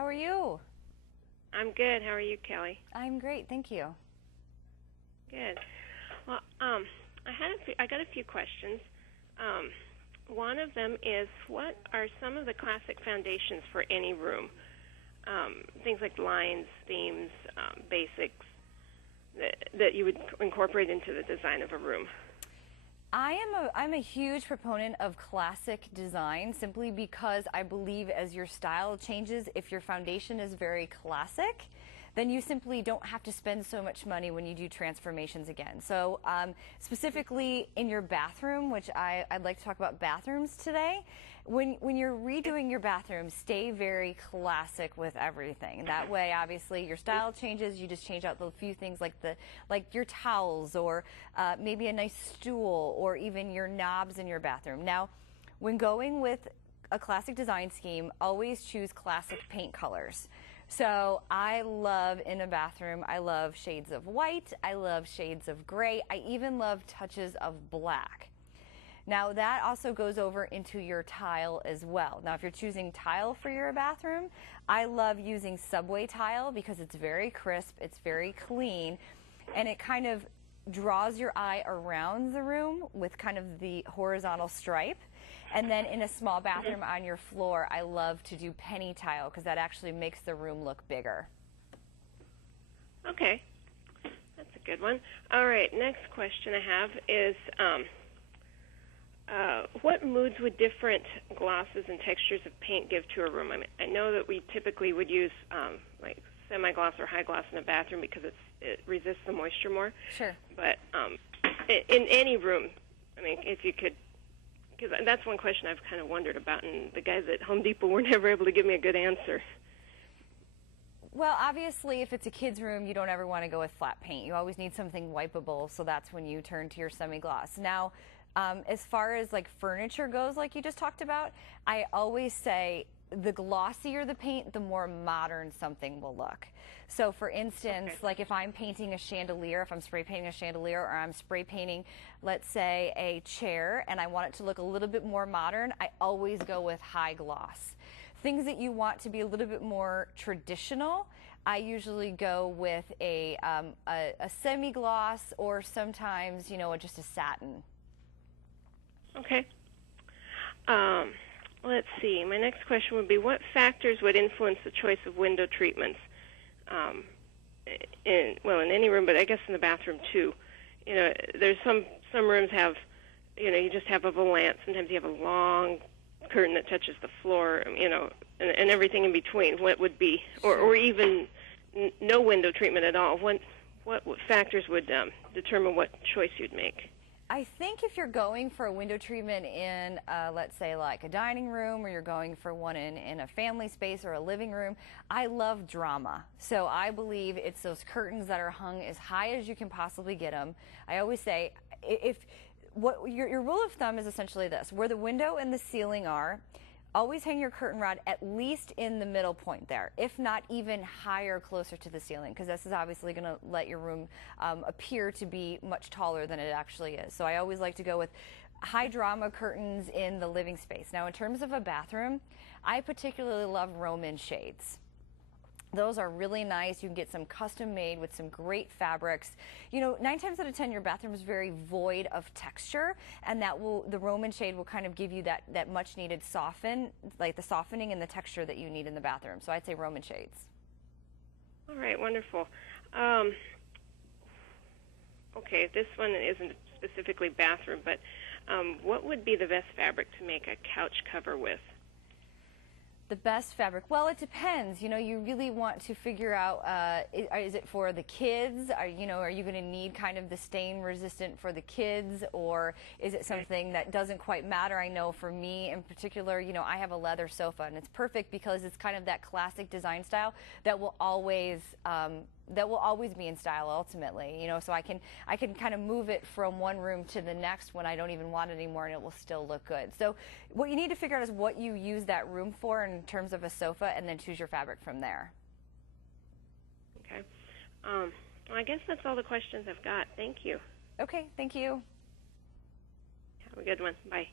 How are you? I'm good. How are you, Kelly? I'm great, thank you. Good. Well, I got a few questions. One of them is, what are some of the classic foundations for any room? Things like lines, themes, basics that you would incorporate into the design of a room. I'm a huge proponent of classic design simply because I believe as your style changes, if your foundation is very classic, then you simply don't have to spend so much money when you do transformations again. So specifically in your bathroom, which I'd like to talk about bathrooms today, when you're redoing your bathroom, stay very classic with everything. That way, obviously, your style changes. You just change out the few things like your towels or maybe a nice stool or even your knobs in your bathroom. Now, when going with a classic design scheme, always choose classic paint colors. So I love in a bathroom, I love shades of white, I love shades of gray, I even love touches of black. Now that also goes over into your tile as well. Now if you're choosing tile for your bathroom, I love using Subway tile because it's very crisp, it's very clean, and it kind of draws your eye around the room with kind of the horizontal stripe. And then in a small bathroom on your floor, I love to do penny tile because that actually makes the room look bigger. Okay, that's a good one. All right, next question I have is, what moods would different glosses and textures of paint give to a room? I mean, I know that we typically would use like semi-gloss or high gloss in a bathroom because it resists the moisture more. Sure. But in any room, I mean, if you could, because that's one question I've kind of wondered about, and the guys at Home Depot were never able to give me a good answer. Well, obviously, if it's a kid's room, you don't ever want to go with flat paint. You always need something wipeable, so that's when you turn to your semi-gloss. Now, as far as like furniture goes, like you just talked about, I always say the glossier the paint, the more modern something will look. So for instance, like if I'm painting a chandelier, if I'm spray painting a chandelier, or I'm spray painting, let's say, a chair, and I want it to look a little bit more modern, I always go with high gloss. Things that you want to be a little bit more traditional, I usually go with a semi-gloss or sometimes, you know, just a satin. Okay. Let's see. My next question would be, what factors would influence the choice of window treatments? In any room, but I guess in the bathroom too. You know, there's some rooms have, you know, you just have a volant. Sometimes you have a long curtain that touches the floor. You know, and everything in between. What would be, or even no window treatment at all? What factors would determine what choice you'd make? I think if you're going for a window treatment in, let's say, like a dining room, or you're going for one in a family space or a living room, I love drama. So I believe it's those curtains that are hung as high as you can possibly get them. I always say, your rule of thumb is essentially this: where the window and the ceiling are, always hang your curtain rod at least in the middle point there, if not even higher, closer to the ceiling, because this is obviously going to let your room appear to be much taller than it actually is. So I always like to go with high drama curtains in the living space. Now in terms of a bathroom, I particularly love Roman shades. Those are really nice. You can get some custom made with some great fabrics. You know, 9 times out of 10, your bathroom is very void of texture, and the Roman shade will kind of give you that much needed like the softening and the texture that you need in the bathroom. So I'd say Roman shades. All right, wonderful. Okay, this one isn't specifically bathroom, but what would be the best fabric to make a couch cover with? The best fabric? Well, it depends. You know, you really want to figure out, is it for the kids? Are you going to need kind of the stain resistant for the kids, or is it something that doesn't quite matter? I know for me in particular, you know, I have a leather sofa, and it's perfect because it's kind of that classic design style that will always be in style ultimately, you know, so I can kind of move it from one room to the next when I don't even want it anymore, and it will still look good. So what you need to figure out is what you use that room for in terms of a sofa, and then choose your fabric from there. Okay. Well, I guess that's all the questions I've got. Thank you. Okay, thank you. Have a good one. Bye.